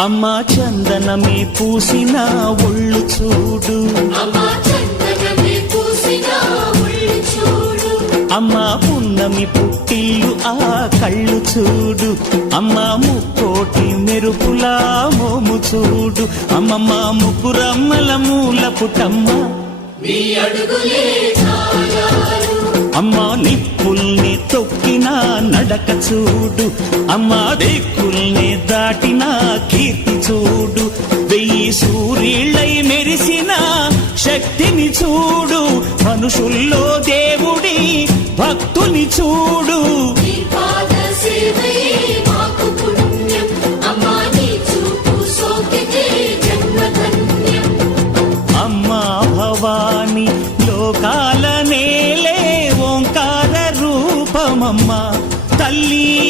అమ్మా చందనమే పూసిన ఒళ్ళు చూడు, అమ్మా పున్నమి పుట్టిల్లు ఆ కళ్ళు చూడు, అమ్మా ముక్కోటి మెరుపులా మోము చూడు, అమ్మమ్మ ముగ్గురమ్మల మూల పుటమ్మ అమ్మా నిప్పుల్ని తొక్కిన నడక చూడు, అమ్మా దిక్కుల్ని దాటిన కీర్తి చూడు, 1000 సూర్యుళ్ళై మెరిసిన శక్తిని చూడు, మనుషుల్లో దేవుడి భక్తుని చూడు.